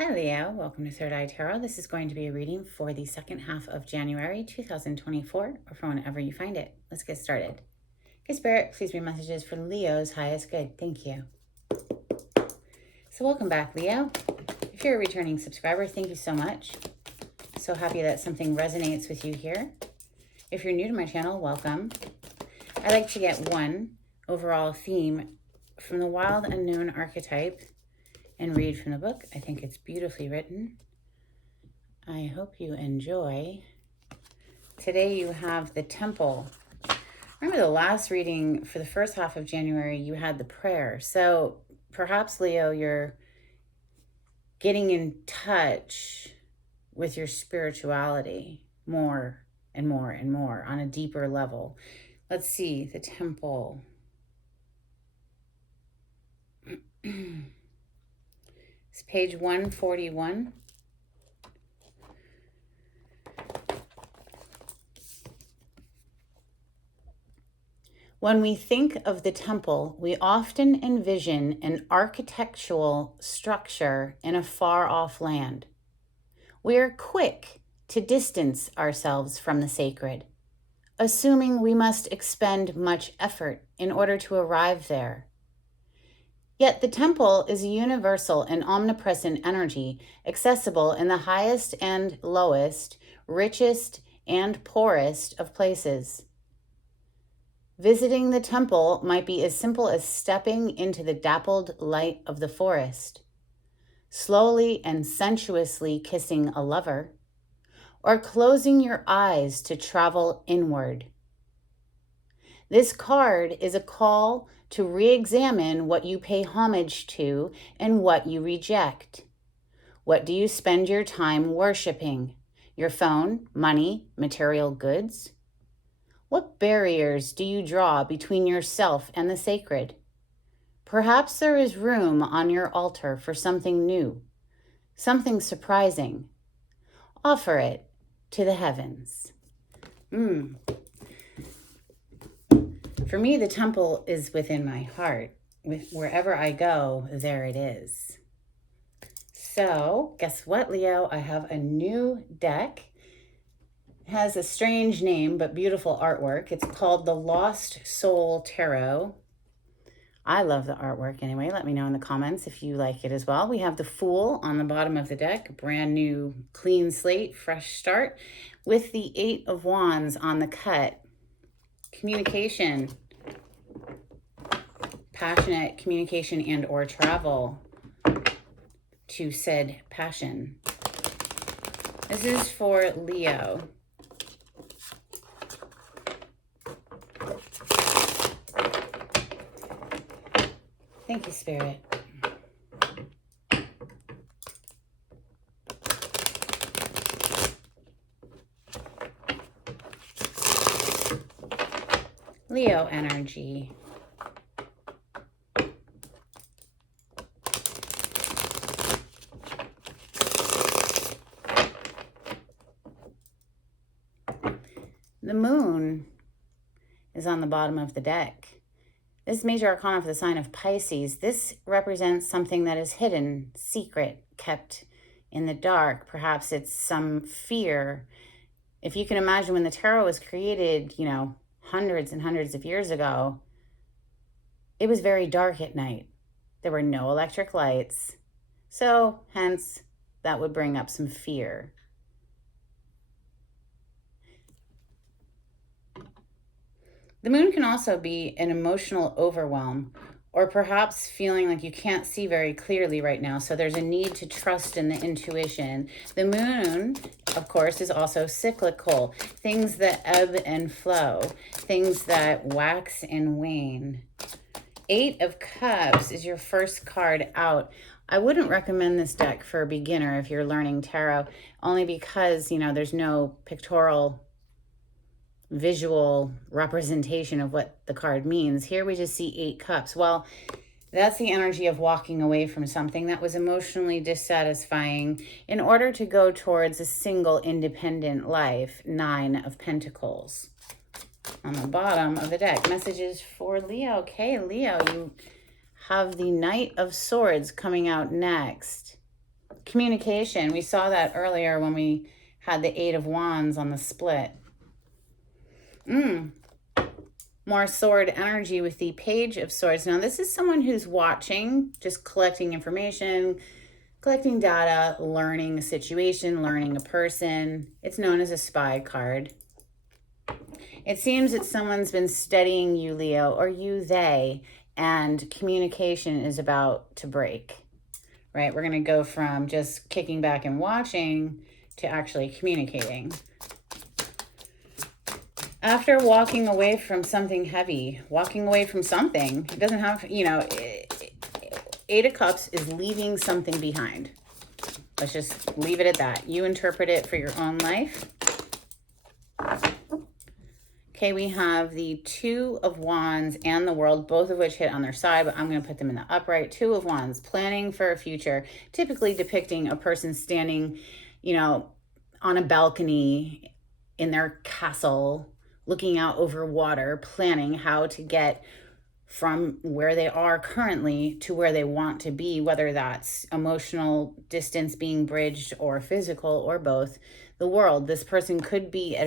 Hi Leo, welcome to Third Eye Tarot. This is going to be a reading for the second half of January 2024, or for whenever you find it. Let's get started. Okay, Spirit, please read messages for Leo's highest good. Thank you. So welcome back, Leo. If you're a returning subscriber, thank you so much. So happy that something resonates with you here. If you're new to my channel, welcome. I like to get one overall theme from the wild unknown archetype and read from the book. I think it's beautifully written. I hope you enjoy. Today you have the temple. Remember the last reading for the first half of January, you had the prayer. So perhaps, Leo, you're getting in touch with your spirituality more and more and more on a deeper level. Let's see, the temple. It's page 141. When we think of the temple, we often envision an architectural structure in a far-off land. We are quick to distance ourselves from the sacred, assuming we must expend much effort in order to arrive there. Yet the temple is a universal and omnipresent energy, accessible in the highest and lowest, richest and poorest of places. Visiting the temple might be as simple as stepping into the dappled light of the forest, slowly and sensuously kissing a lover, or closing your eyes to travel inward. This card is a call to re-examine what you pay homage to and what you reject. What do you spend your time worshiping? Your phone, money, material goods? What barriers do you draw between yourself and the sacred? Perhaps there is room on your altar for something new, something surprising. Offer it to the heavens. For me, the temple is within my heart. Wherever I go, there it is. So, guess what, Leo? I have a new deck. It has a strange name, but beautiful artwork. It's called the Lost Soul Tarot. I love the artwork anyway. Let me know in the comments if you like it as well. We have the Fool on the bottom of the deck, brand new, clean slate, fresh start, with the 8 of Wands on the cut. Communication, passionate communication and or travel to said passion. This is for Leo. Thank you, Spirit. Leo energy. The moon is on the bottom of the deck. This major arcana for the sign of Pisces. This represents something that is hidden, secret, kept in the dark. Perhaps it's some fear. If you can imagine when the tarot was created, hundreds and hundreds of years ago, it was very dark at night. There were no electric lights. So, hence, that would bring up some fear. The moon can also be an emotional overwhelm, or perhaps feeling like you can't see very clearly right now. So there's a need to trust in the intuition. The moon, of course, is also cyclical. Things that ebb and flow, things that wax and wane. 8 of Cups is your first card out. I wouldn't recommend this deck for a beginner if you're learning tarot, only because, there's no pictorial visual representation of what the card means. Here we just see 8 cups. Well, that's the energy of walking away from something that was emotionally dissatisfying in order to go towards a single independent life. 9 of Pentacles on the bottom of the deck. Messages for Leo. Okay, Leo, you have the Knight of Swords coming out next. Communication. We saw that earlier when we had the Eight of Wands on the split. More sword energy with the Page of Swords. Now, this is someone who's watching, just collecting information, collecting data, learning a situation, learning a person. It's known as a spy card. It seems that someone's been studying you, Leo, or you, they, and communication is about to break, right? We're going to go from just kicking back and watching to actually communicating. After walking away from something heavy, walking away from something, it doesn't have, you know, Eight of Cups is leaving something behind. Let's just leave it at that. You interpret it for your own life. Okay, we have the Two of Wands and the World, both of which hit on their side, but I'm going to put them in the upright. Two of Wands, planning for a future, typically depicting a person standing, you know, on a balcony in their castle, looking out over water, planning how to get from where they are currently to where they want to be, whether that's emotional distance being bridged or physical or both. The World, this person could be at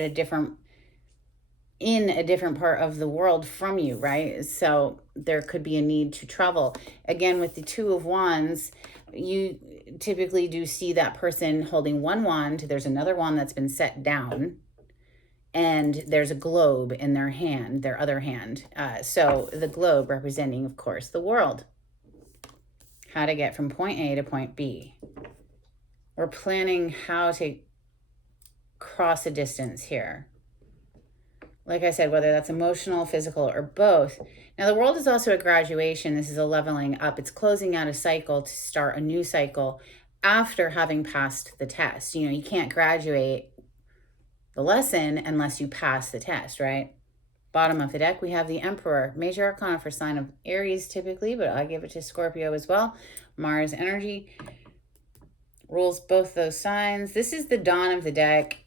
in a different part of the world from you, right? So there could be a need to travel. Again, with the Two of Wands, you typically do see that person holding one wand. There's another wand that's been set down, and there's a globe in their hand, their other hand. So the globe representing, of course, the world. How to get from point A to point B. We're planning how to cross a distance here. Like I said, whether that's emotional, physical, or both. Now, the World is also a graduation. This is a leveling up. It's closing out a cycle to start a new cycle after having passed the test. You know, you can't graduate the lesson unless you pass the test, right? Bottom of the deck, we have the Emperor. Major Arcana for sign of Aries typically, but I give it to Scorpio as well. Mars energy rules both those signs. This is the dawn of the deck.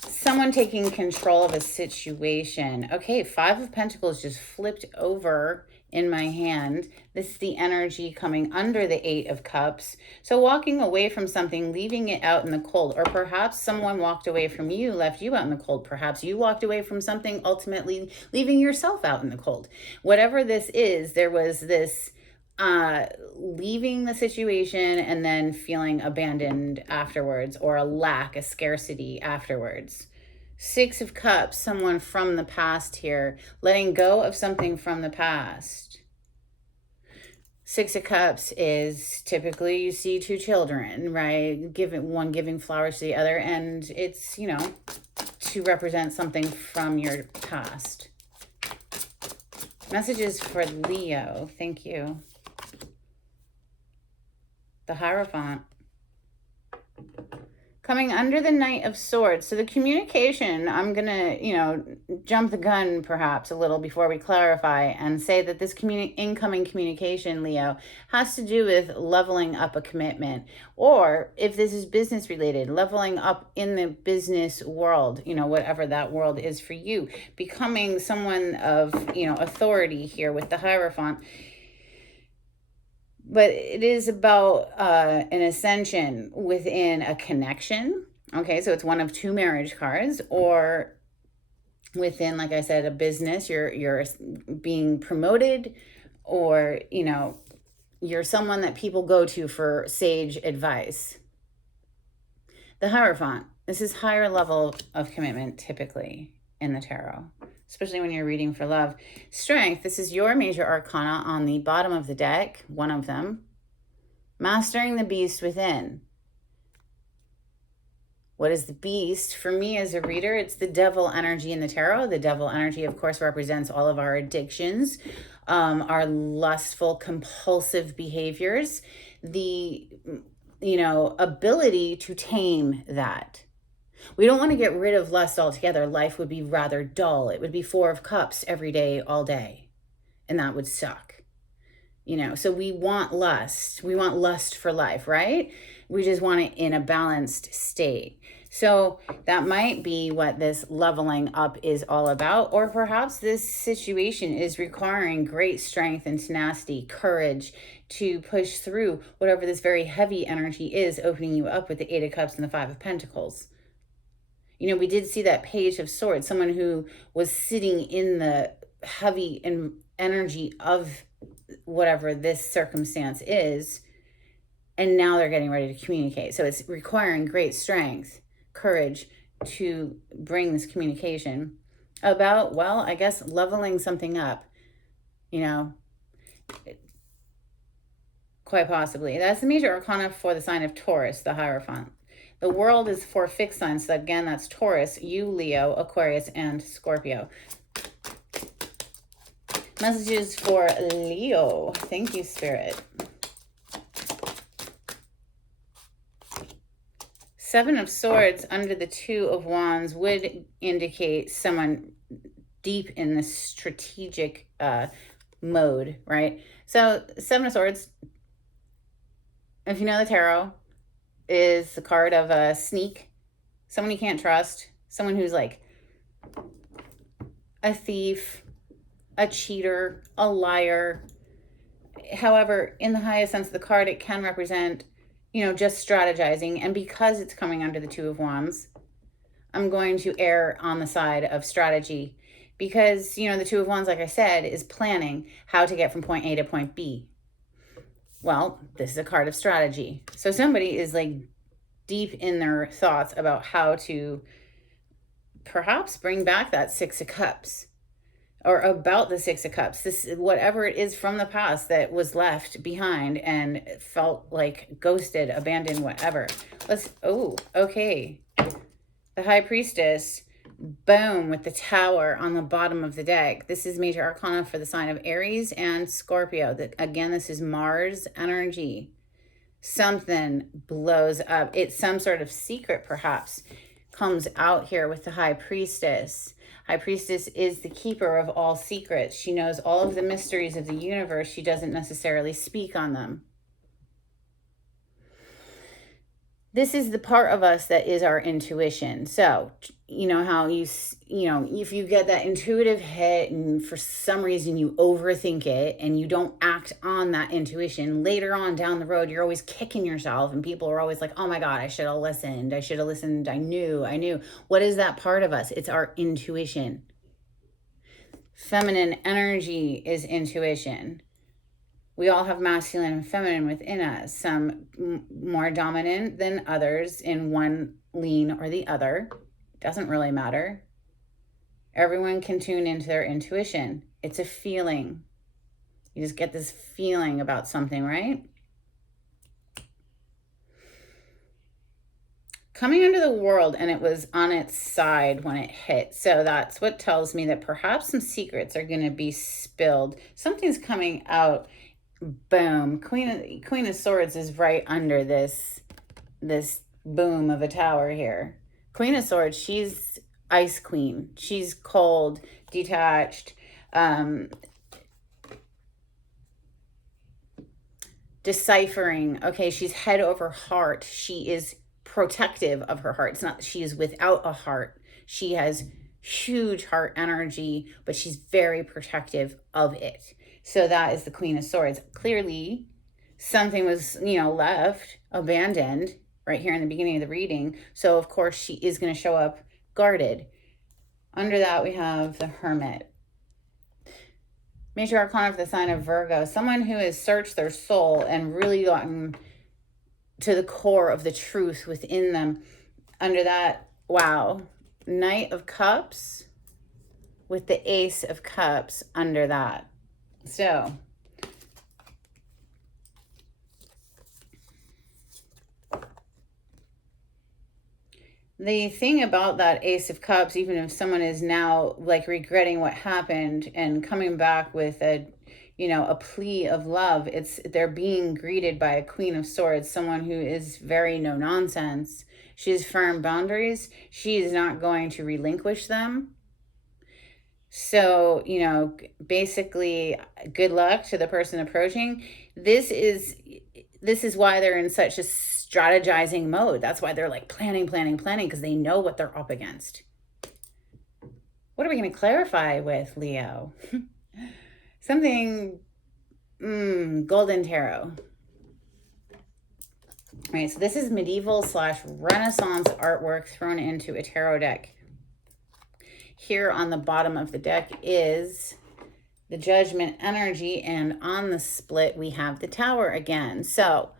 Someone taking control of a situation. Okay, Five of Pentacles just flipped over in my hand. This is the energy coming under the Eight of Cups. So walking away from something, leaving it out in the cold, or perhaps someone walked away from you, left you out in the cold. Perhaps you walked away from something, ultimately leaving yourself out in the cold. Whatever this is, there was this leaving the situation and then feeling abandoned afterwards, or a lack, a scarcity afterwards. Six of Cups, someone from the past here, letting go of something from the past. Six of Cups is typically you see two children, right? One giving flowers to the other, and it's, you know, to represent something from your past. Messages for Leo. Thank you. The Hierophant. Coming under the Knight of Swords. So the communication, I'm going to, you know, jump the gun perhaps a little before we clarify and say that this incoming communication, Leo, has to do with leveling up a commitment. Or if this is business related, leveling up in the business world, you know, whatever that world is for you. Becoming someone of, you know, authority here with the Hierophant. But it is about an ascension within a connection. Okay, so it's one of two marriage cards, or within, like I said, a business. You're being promoted, or, you know, you're someone that people go to for sage advice. The Hierophant. This is higher level of commitment typically in the tarot, especially when you're reading for love. Strength, this is your major arcana on the bottom of the deck, one of them. Mastering the beast within. What is the beast? For me as a reader, it's the devil energy in the tarot. The devil energy, of course, represents all of our addictions, our lustful, compulsive behaviors, the, you know, ability to tame that. We don't want to get rid of lust altogether. Life would be rather dull. It would be Four of Cups every day, all day. And that would suck. You know, so we want lust. We want lust for life, right? We just want it in a balanced state. So that might be what this leveling up is all about. Or perhaps this situation is requiring great strength and tenacity, courage to push through whatever this very heavy energy is, opening you up with the Eight of Cups and the Five of Pentacles. You know, we did see that Page of Swords, someone who was sitting in the heavy energy of whatever this circumstance is, and now they're getting ready to communicate. So it's requiring great strength, courage to bring this communication about, well, I guess leveling something up, you know, quite possibly. That's the major arcana for the sign of Taurus, the Hierophant. The world is for fixed signs. So again, that's Taurus, you, Leo, Aquarius, and Scorpio. Messages for Leo. Thank you, Spirit. Seven of Swords under the Two of Wands would indicate someone deep in the strategic mode, right? So Seven of Swords, if you know the tarot, is the card of a sneak, someone you can't trust, someone who's like a thief, a cheater, a liar. However, in the highest sense of the card, it can represent, you know, just strategizing. And because it's coming under the Two of Wands, I'm going to err on the side of strategy because, you know, the Two of Wands, like I said, is planning how to get from point A to point B. Well, this is a card of strategy. So somebody is like deep in their thoughts about how to perhaps bring back that Six of Cups, or about the Six of Cups. This, whatever it is from the past that was left behind and felt like ghosted, abandoned, whatever. Okay. The High Priestess, boom, with the Tower on the bottom of the deck. This is major arcana for the sign of Aries and Scorpio. Again, this is Mars energy. Something blows up. It's some sort of secret, perhaps, comes out here with the High Priestess. High Priestess is the keeper of all secrets. She knows all of the mysteries of the universe. She doesn't necessarily speak on them. This is the part of us that is our intuition. So, you know how if you get that intuitive hit and for some reason you overthink it and you don't act on that intuition, later on down the road, you're always kicking yourself and people are always like, oh my God, I should have listened. I knew. What is that part of us? It's our intuition. Feminine energy is intuition. We all have masculine and feminine within us, some more dominant than others in one lean or the other. Doesn't really matter. Everyone can tune into their intuition. It's a feeling. You just get this feeling about something, right? Coming under the world, and it was on its side when it hit. So that's what tells me that perhaps some secrets are going to be spilled. Something's coming out. Boom. Queen of Swords is right under this boom of a tower here. Queen of Swords, she's ice queen. She's cold, detached, deciphering. Okay, she's head over heart. She is protective of her heart. It's not that she is without a heart. She has huge heart energy, but she's very protective of it. So that is the Queen of Swords. Clearly, something was, left, abandoned, right here in the beginning of the reading. So, of course, she is going to show up guarded. Under that, we have the Hermit. Major Arcana for the sign of Virgo. Someone who has searched their soul and really gotten to the core of the truth within them. Under that, wow. Knight of Cups with the Ace of Cups under that. So, the thing about that Ace of Cups, even if someone is now like regretting what happened and coming back with a plea of love, they're being greeted by a Queen of Swords, someone who is very no nonsense. She has firm boundaries. She is not going to relinquish them. So, basically, good luck to the person approaching. This is this is why they're in such a strategizing mode. That's why they're like planning, because they know what they're up against. What are we going to clarify with Leo? Something golden tarot. All right, so this is medieval / Renaissance artwork thrown into a tarot deck. Here on the bottom of the deck is the Judgment energy, and on the split we have the Tower again. So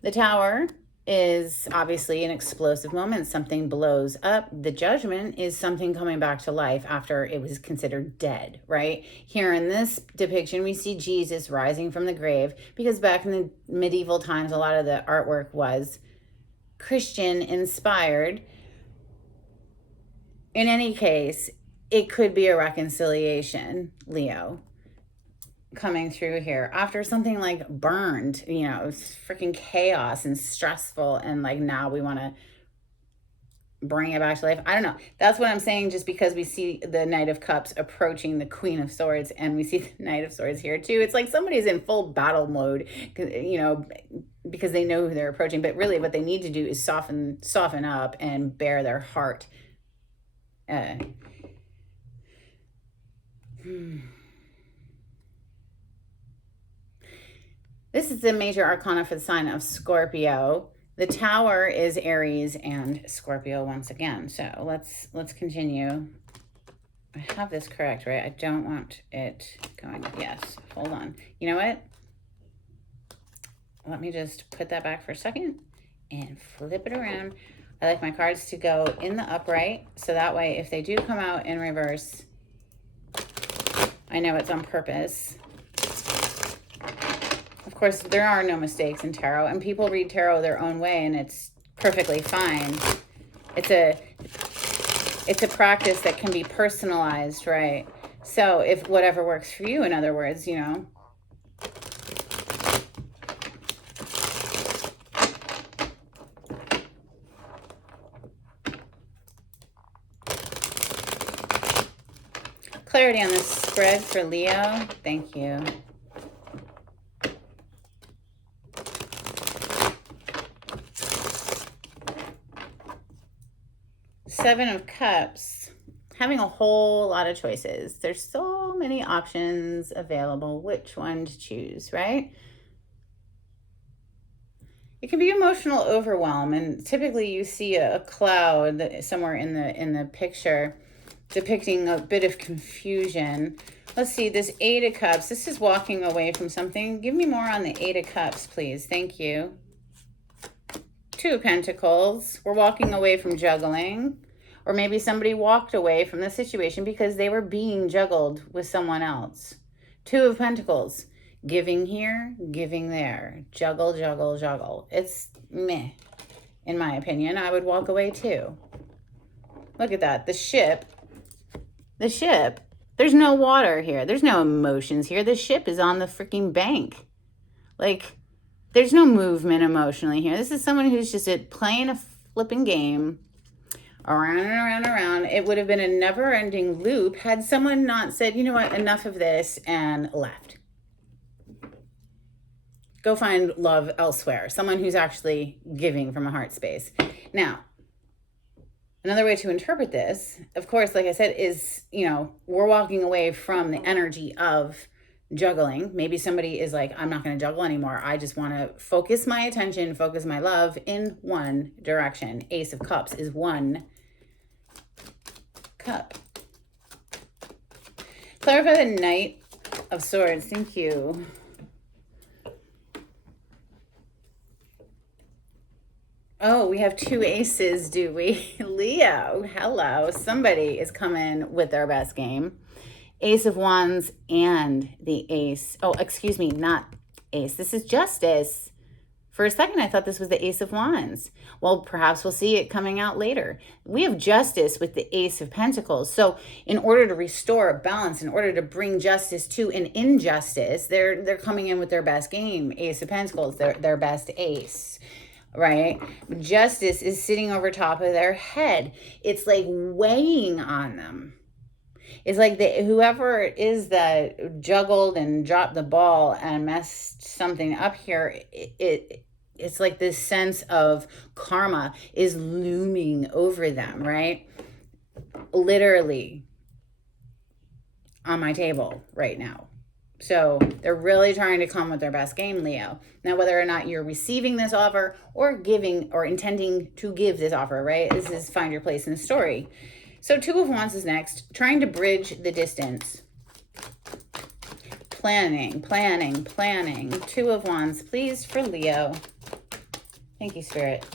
the Tower is obviously an explosive moment. Something blows up. The Judgment is something coming back to life after it was considered dead, right? Here in this depiction, we see Jesus rising from the grave, because back in the medieval times, a lot of the artwork was Christian inspired. In any case, it could be a reconciliation, Leo, coming through here after something like burned, you know, freaking chaos and stressful, and like now we want to bring it back to life. I don't know. That's what I'm saying, just because we see the Knight of Cups approaching the Queen of Swords, and we see the Knight of Swords here too. It's like somebody's in full battle mode, you know, because they know who they're approaching, but really what they need to do is soften up and bare their heart. This is the major arcana for the sign of Scorpio. The Tower is Aries and Scorpio once again. So let's continue. I have this correct, right? I don't want it going. Yes, hold on. You know what? Let me just put that back for a second and flip it around. I like my cards to go in the upright, so that way if they do come out in reverse, I know it's on purpose. Of course, there are no mistakes in tarot, and people read tarot their own way, and it's perfectly fine. It's a practice that can be personalized, right? So if whatever works for you, in other words, you know. Clarity on this spread for Leo. Thank you. Seven of Cups, having a whole lot of choices. There's so many options available. Which one to choose, right? It can be emotional overwhelm, and typically you see a cloud somewhere in the picture depicting a bit of confusion. Let's see, this Eight of Cups. This is walking away from something. Give me more on the Eight of Cups, please. Thank you. Two of Pentacles. We're walking away from juggling. Or maybe somebody walked away from the situation because they were being juggled with someone else. Two of Pentacles. Giving here, giving there. Juggle, juggle, juggle. It's meh, in my opinion. I would walk away too. Look at that. The ship. There's no water here. There's no emotions here. The ship is on the freaking bank. Like, there's no movement emotionally here. This is someone who's just playing a flipping game around and around and around. It would have been a never-ending loop had someone not said, you know what, enough of this, and left. Go find love elsewhere. Someone who's actually giving from a heart space. Now, another way to interpret this, of course, like I said, is, you know, we're walking away from the energy of juggling. Maybe somebody is like, I'm not going to juggle anymore. I just want to focus my attention, focus my love in one direction. Ace of Cups is one cup. Clarify the Knight of Swords. Thank you. Oh, we have two aces, do we? Leo, hello. Somebody is coming with their best game. Ace of Wands and the Ace. Oh, excuse me, not Ace. This is Justice. For a second, I thought this was the Ace of Wands. Well, perhaps we'll see it coming out later. We have Justice with the Ace of Pentacles. So in order to restore balance, in order to bring justice to an injustice, they're coming in with their best game. Ace of Pentacles, their best ace. Right? Justice is sitting over top of their head. It's like weighing on them. It's like whoever it is that juggled and dropped the ball and messed something up here, it's like this sense of karma is looming over them, right? Literally on my table right now. So they're really trying to come with their best game, Leo. Now, whether or not you're receiving this offer or giving or intending to give this offer, right? This is find your place in the story. So 2 of Wands is next, trying to bridge the distance. Planning. 2 of Wands, please, for Leo. Thank you, Spirit.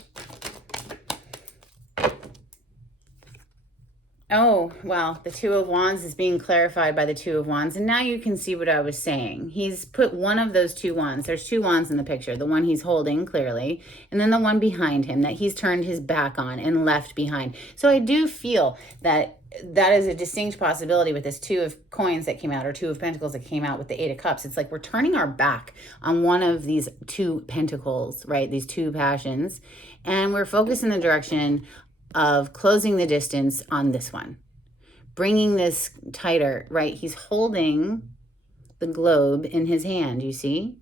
Oh, well, the 2 of Wands is being clarified by the 2 of Wands. And now you can see what I was saying. He's put one of those 2 wands. There's 2 wands in the picture. The one he's holding, clearly. And then the one behind him that he's turned his back on and left behind. So I do feel that that is a distinct possibility with this 2 of coins that came out, or 2 of pentacles that came out with the 8 of cups. It's like we're turning our back on one of these 2 pentacles, right? These 2 passions. And we're focused in the direction of closing the distance on this one, bringing this tighter, right? He's holding the globe in his hand, you see?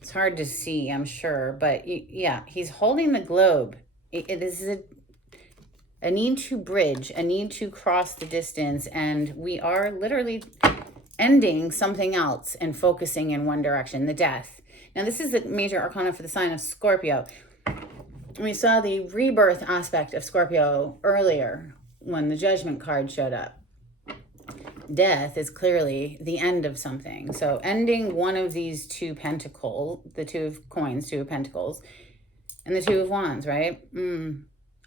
It's hard to see, I'm sure, but yeah, he's holding the globe. This is a need to bridge, a need to cross the distance, and we are literally ending something else and focusing in one direction, the death. Now, this is the major arcana for the sign of Scorpio. We saw the rebirth aspect of Scorpio earlier when the Judgment card showed up. Death is clearly the end of something. So ending one of these 2 pentacles, the 2 of coins, 2 of pentacles, and the 2 of wands, right?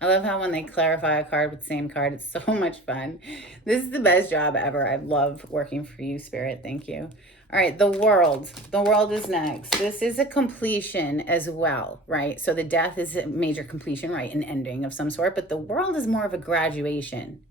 I love how when they clarify a card with the same card, it's so much fun. This is the best job ever. I love working for you, Spirit. Thank you. All right, the world. The world is next. This is a completion as well, right? So the death is a major completion, right? An ending of some sort, but the world is more of a graduation.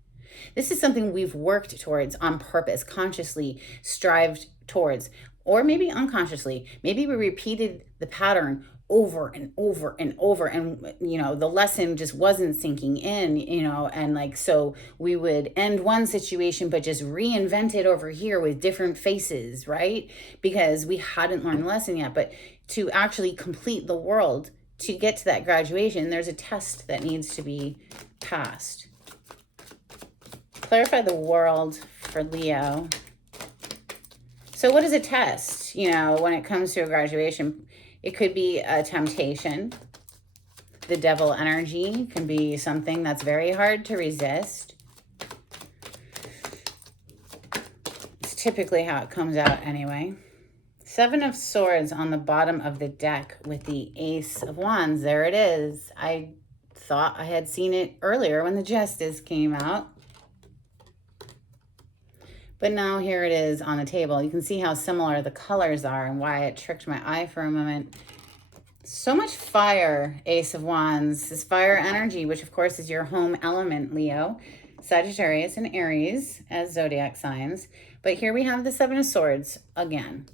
This is something we've worked towards on purpose, consciously strived towards, or maybe unconsciously. Maybe we repeated the pattern over and over and over, and you know, the lesson just wasn't sinking in, you know, and like, so we would end one situation but just reinvent it over here with different faces, right? Because we hadn't learned the lesson yet. But to actually complete the world, to get to that graduation, there's a test that needs to be passed. Clarify the world for Leo. So what is a test, you know, when it comes to a graduation? It could be a temptation. The devil energy can be something that's very hard to resist. It's typically how it comes out anyway. 7 of Swords on the bottom of the deck with the Ace of Wands. There it is. I thought I had seen it earlier when the Justice came out. But now here it is on the table. You can see how similar the colors are and why it tricked my eye for a moment. So much fire, Ace of Wands. This fire energy, which of course is your home element, Leo, Sagittarius, and Aries as zodiac signs. But here we have the 7 of Swords again.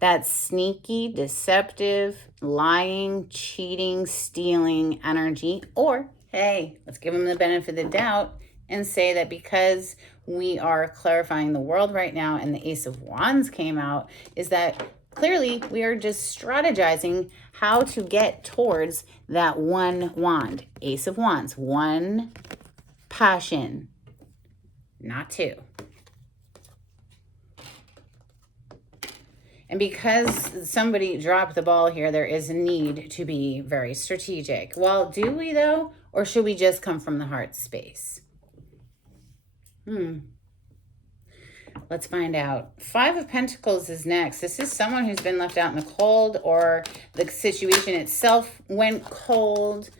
That sneaky, deceptive, lying, cheating, stealing energy. Or, hey, let's give them the benefit of the doubt and say that because we are clarifying the world right now and the Ace of Wands came out, is that clearly we are just strategizing how to get towards that one wand. Ace of Wands, one passion, not 2. And because somebody dropped the ball here, there is a need to be very strategic. Well, do we though? Or should we just come from the heart space? Let's find out. 5 of Pentacles is next. This is someone who's been left out in the cold, or the situation itself went cold.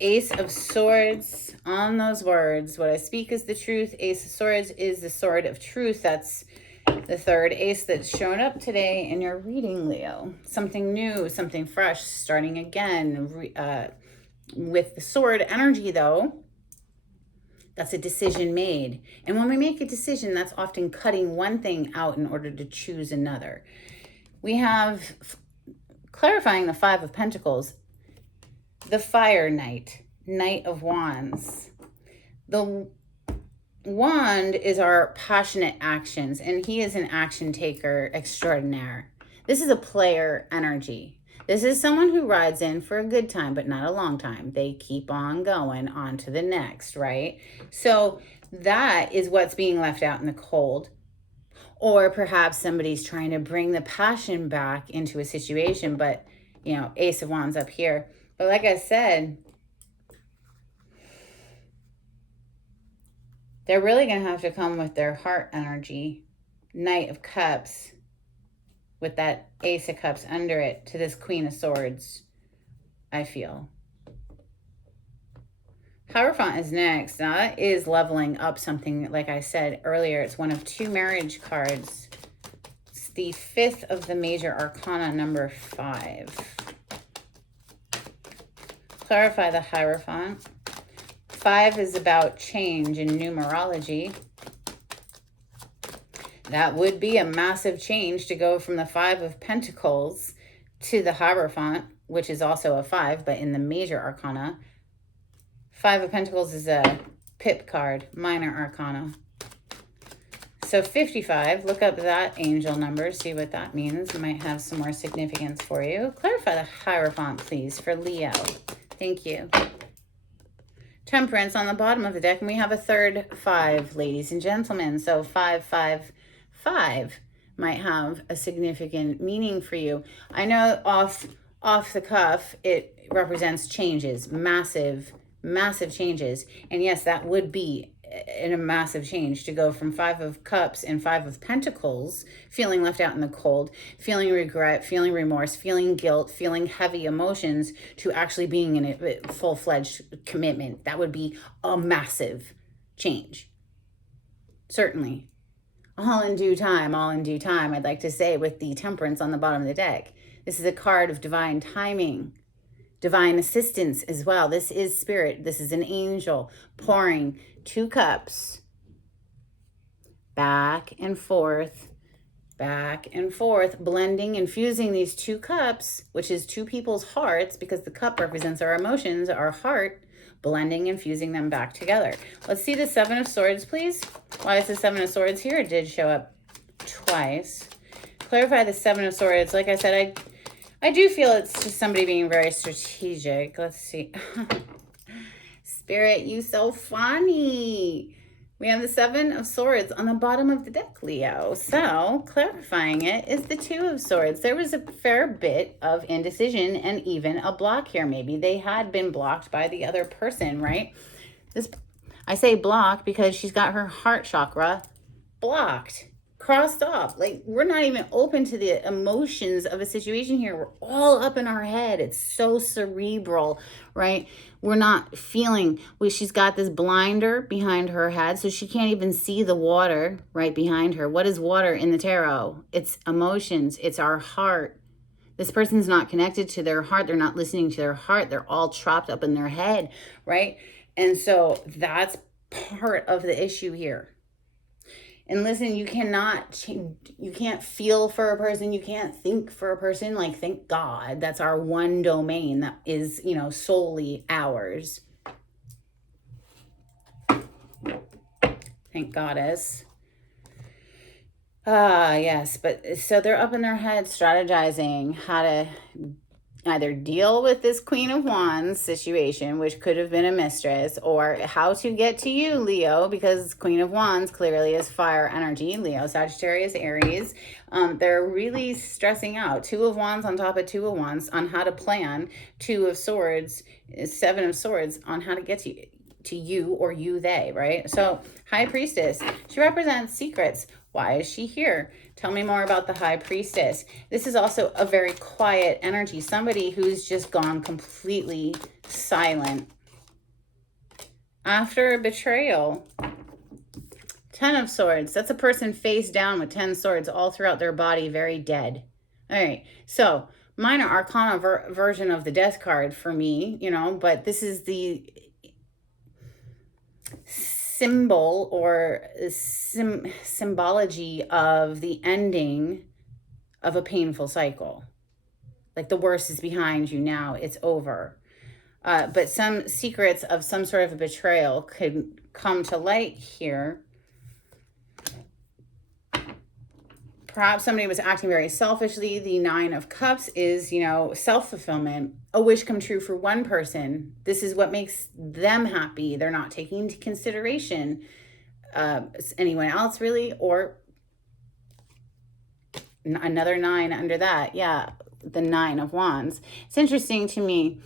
Ace of Swords on those words. What I speak is the truth. Ace of Swords is the sword of truth. That's the 3rd ace that's shown up today in your reading, Leo. Something new, something fresh, starting again. With the sword energy, though, that's a decision made. And when we make a decision, that's often cutting one thing out in order to choose another. We have clarifying the 5 of Pentacles, the Fire Knight, Knight of Wands. The wand is our passionate actions, and he is an action taker extraordinaire. This is a player energy. This is someone who rides in for a good time, but not a long time. They keep on going on to the next, right? So that is what's being left out in the cold. Or perhaps somebody's trying to bring the passion back into a situation, but, Ace of Wands up here. But like I said, they're really going to have to come with their heart energy, Knight of Cups, with that Ace of Cups under it to this Queen of Swords, I feel. Hierophant is next. Now that is leveling up something, like I said earlier. It's one of 2 marriage cards. It's the 5th of the major arcana, number 5. Clarify the Hierophant. 5 is about change in numerology. That would be a massive change to go from the 5 of Pentacles to the Hierophant, which is also a 5, but in the major arcana. 5 of Pentacles is a pip card, minor arcana. So 55, look up that angel number, see what that means. It might have some more significance for you. Clarify the Hierophant, please, for Leo. Thank you. Temperance on the bottom of the deck, and we have a third 5, ladies and gentlemen. So 555 might have a significant meaning for you. I know off the cuff, it represents changes, massive changes. And yes, that would be in a massive change to go from 5 of Cups and 5 of Pentacles, feeling left out in the cold, feeling regret, feeling remorse, feeling guilt, feeling heavy emotions, to actually being in a full-fledged commitment. That would be a massive change. Certainly. All in due time, I'd like to say, with the Temperance on the bottom of the deck. This is a card of divine timing, divine assistance as well. This is spirit. This is an angel pouring 2 cups back and forth, blending, infusing these 2 cups, which is 2 people's hearts, because the cup represents our emotions, our heart, blending, infusing them back together. Let's see the 7 of Swords, please. Why is the 7 of Swords here? It did show up twice. Clarify the 7 of Swords. Like I said, I do feel it's just somebody being very strategic. Let's see. Spirit, you so funny. We have the 7 of Swords on the bottom of the deck, Leo. So clarifying it is the 2 of Swords. There was a fair bit of indecision and even a block here. Maybe they had been blocked by the other person, right? I say blocked because she's got her heart chakra blocked, crossed off. Like, we're not even open to the emotions of a situation here. We're all up in our head. It's so cerebral, right? We're not feeling. She's got this blinder behind her head, so she can't even see the water right behind her. What is water in the tarot? It's emotions. It's our heart. This person's not connected to their heart. They're not listening to their heart. They're all trapped up in their head, right? And so that's part of the issue here. And listen, you can't feel for a person. You can't think for a person. Like, thank God. That's our one domain that is, solely ours. Thank Goddess. Yes. But so they're up in their head strategizing how to either deal with this Queen of Wands situation, which could have been a mistress, or how to get to you, Leo, because Queen of Wands clearly is fire energy. Leo, Sagittarius, Aries. They're really stressing out. 2 of Wands on top of 2 of Wands on how to plan. 2 of Swords, 7 of Swords on how to get to you or you, they, right? So High Priestess, she represents secrets. Why is she here? Tell me more about the High Priestess. This is also a very quiet energy. Somebody who's just gone completely silent. After a betrayal, 10 of Swords. That's a person face down with 10 swords all throughout their body, very dead. All right, so minor arcana version of the death card for me, but this is the symbol or symbology of the ending of a painful cycle. Like, the worst is behind you now, it's over. But some secrets of some sort of a betrayal could come to light here. Perhaps somebody was acting very selfishly. The Nine of Cups is, self-fulfillment. A wish come true for one person. This is what makes them happy. They're not taking into consideration anyone else, really, or another 9 under that. Yeah, the 9 of Wands. It's interesting to me,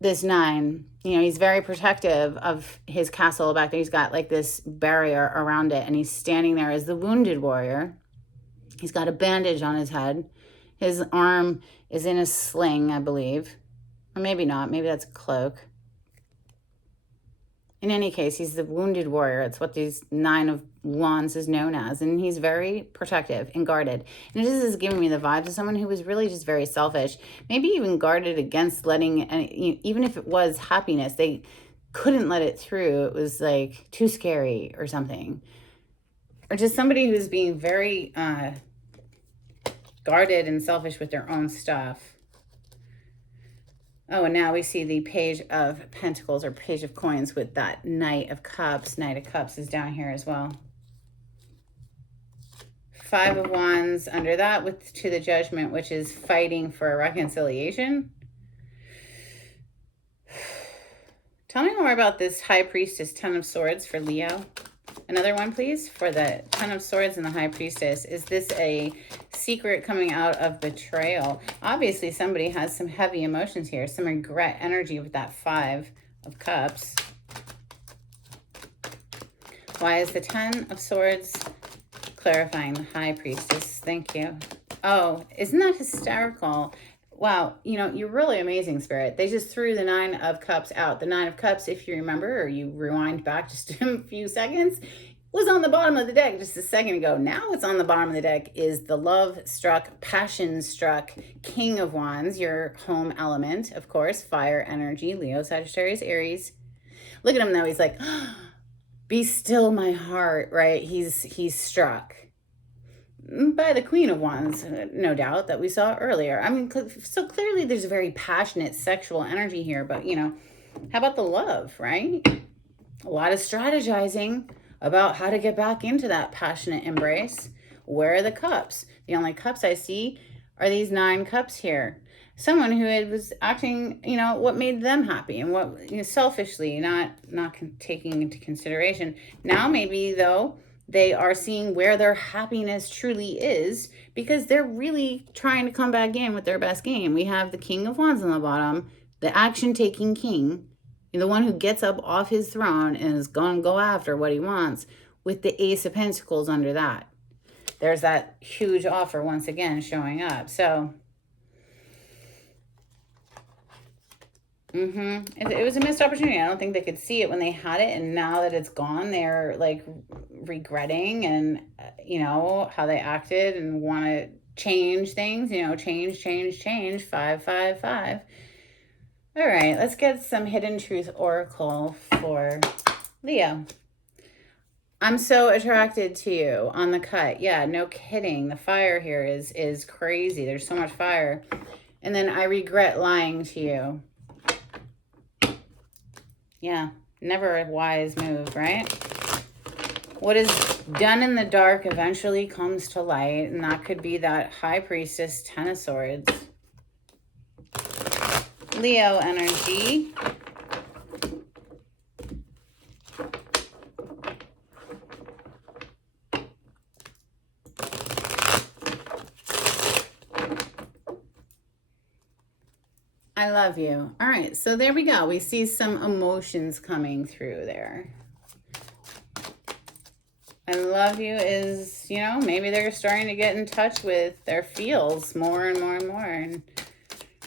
this 9, he's very protective of his castle back there. He's got like this barrier around it, and he's standing there as the wounded warrior. He's got a bandage on his head. His arm is in a sling, I believe. Or maybe not. Maybe that's a cloak. In any case, he's the wounded warrior. It's what these 9 of Wands is known as. And he's very protective and guarded. And this is giving me the vibes of someone who was really just very selfish. Maybe even guarded against letting, even if it was happiness, they couldn't let it through. It was like too scary or something. Or just somebody who's being very guarded and selfish with their own stuff. Oh, and now we see the Page of Pentacles or Page of Coins with that Knight of Cups. Knight of Cups is down here as well. 5 of Wands under that with to the Judgment, which is fighting for a reconciliation. Tell me more about this High Priestess, 10 of Swords for Leo. Another one, please, for the 10 of Swords and the High Priestess. Is this a secret coming out of betrayal? Obviously, somebody has some heavy emotions here, some regret energy with that 5 of Cups. Why is the 10 of Swords clarifying the High Priestess? Thank you. Oh, isn't that hysterical? Wow, you're really amazing, Spirit. They just threw the 9 of Cups out. The 9 of Cups, if you remember, or you rewind back just a few seconds, was on the bottom of the deck just a second ago. Now what's on the bottom of the deck is the love-struck, passion-struck King of Wands, your home element, of course, fire energy, Leo, Sagittarius, Aries. Look at him, though. He's like, oh, be still my heart, right? He's struck by the Queen of Wands, no doubt, that we saw earlier. I mean, so clearly there's a very passionate sexual energy here, but, how about the love, right? A lot of strategizing about how to get back into that passionate embrace. Where are the cups? The only cups I see are these 9 cups here. Someone who was acting, what made them happy and what, selfishly, not taking into consideration. Now maybe, though, they are seeing where their happiness truly is because they're really trying to come back in with their best game. We have the King of Wands on the bottom, the action-taking king, the one who gets up off his throne and is going to go after what he wants, with the Ace of Pentacles under that. There's that huge offer once again showing up. So, it was a missed opportunity. I don't think they could see it when they had it, and now that it's gone, they're like regretting and how they acted and want to change things. Change. 5, 5, 5. All right, let's get some Hidden Truth Oracle for Leo. I'm so attracted to you on the cut. Yeah, no kidding. The fire here is crazy. There's so much fire. And then I regret lying to you. Yeah, never a wise move, right? What is done in the dark eventually comes to light, and that could be that High Priestess, 10 of Swords. Leo energy. I love you. All right, so there we go. We see some emotions coming through there. I love you is, maybe they're starting to get in touch with their feels more and more and more and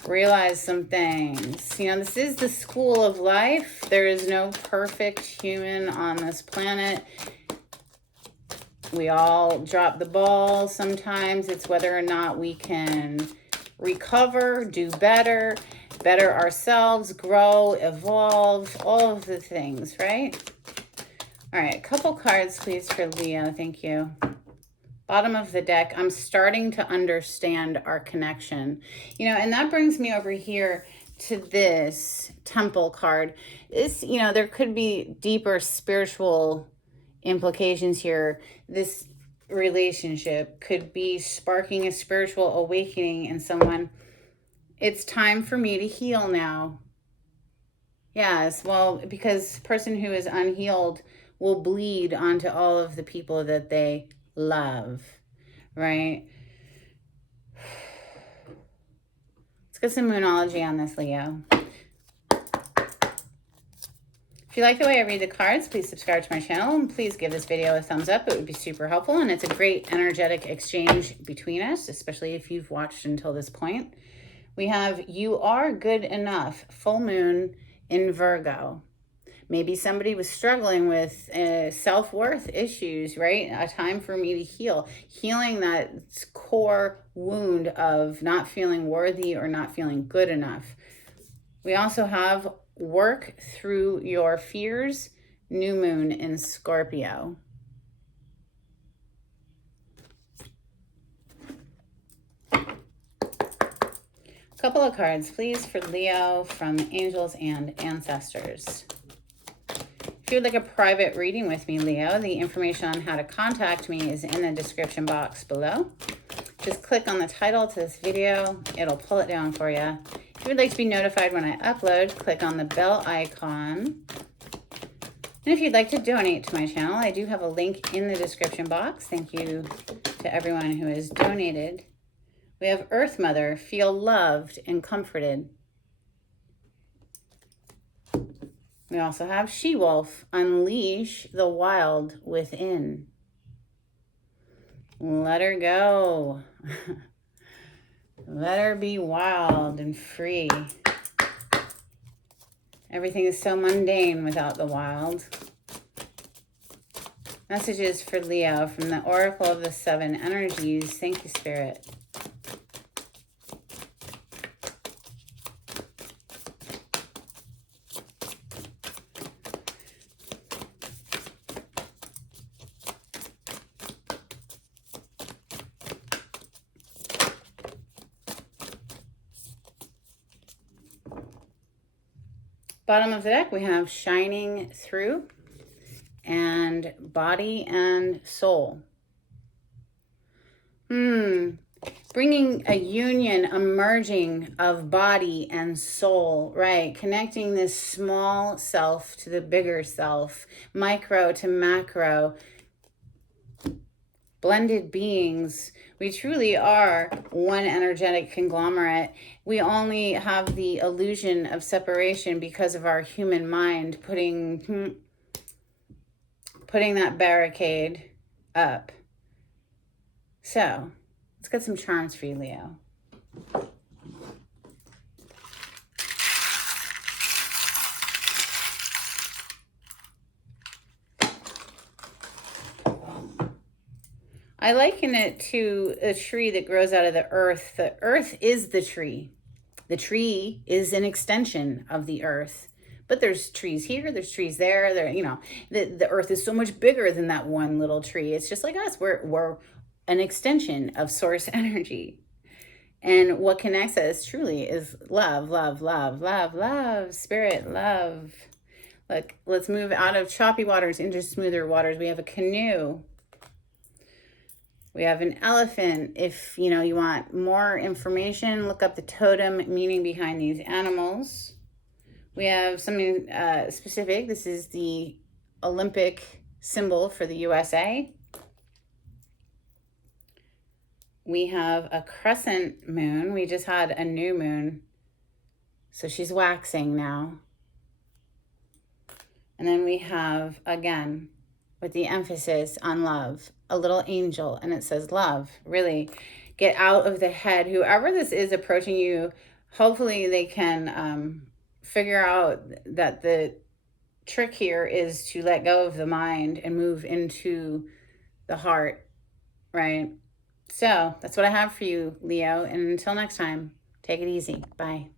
realize some things. This is the school of life. There is no perfect human on this planet. We all drop the ball. Sometimes it's whether or not we can recover, do better ourselves, grow, evolve, all of the things, right? All right, a couple cards, please, for Leo. Thank you. Bottom of the deck, I'm starting to understand our connection. And that brings me over here to this Temple card, this, there could be deeper spiritual implications here. This relationship could be sparking a spiritual awakening in someone. It's time for me to heal now. Yes, well, because person who is unhealed will bleed onto all of the people that they love, right? Let's get some moonology on this, Leo. If you like the way I read the cards, please subscribe to my channel and please give this video a thumbs up. It would be super helpful, and it's a great energetic exchange between us, especially if you've watched until this point. We have You Are Good Enough, full moon in Virgo. Maybe somebody was struggling with self-worth issues, right? A time for me to heal. Healing that core wound of not feeling worthy or not feeling good enough. We also have Work Through Your Fears, new moon in Scorpio. Couple of cards, please, for Leo from angels and ancestors. If you would like a private reading with me, Leo, the information on how to contact me is in the description box below. Just click on the title to this video. It'll pull it down for you. If you would like to be notified when I upload, click on the bell icon. And if you'd like to donate to my channel, I do have a link in the description box. Thank you to everyone who has donated. We have Earth Mother, feel loved and comforted. We also have She-Wolf, unleash the wild within. Let her go. Let her be wild and free. Everything is so mundane without the wild. Messages for Leo from the Oracle of the Seven Energies. Thank you, Spirit. Bottom of the deck, we have Shining Through and Body and Soul. Bringing a union, a merging of body and soul, right? Connecting this small self to the bigger self, micro to macro, blended beings. We truly are one energetic conglomerate. We only have the illusion of separation because of our human mind putting that barricade up. So, let's get some charms for you, Leo. I liken it to a tree that grows out of the earth. The earth is the tree. The tree is an extension of the earth. But there's trees here, there's trees there. The earth is so much bigger than that one little tree. It's just like us. We're an extension of source energy. And what connects us truly is love, love, love, love, love, spirit, love. Look, let's move out of choppy waters into smoother waters. We have a canoe. We have an elephant. If you want more information, look up the totem meaning behind these animals. We have something specific. This is the Olympic symbol for the USA. We have a crescent moon. We just had a new moon, so she's waxing now. And then we have, again, with the emphasis on love, a little angel, and it says love. Really get out of the head. Whoever this is approaching you, hopefully they can figure out that the trick here is to let go of the mind and move into the heart, right? So that's what I have for you, Leo. And until next time, take it easy. Bye.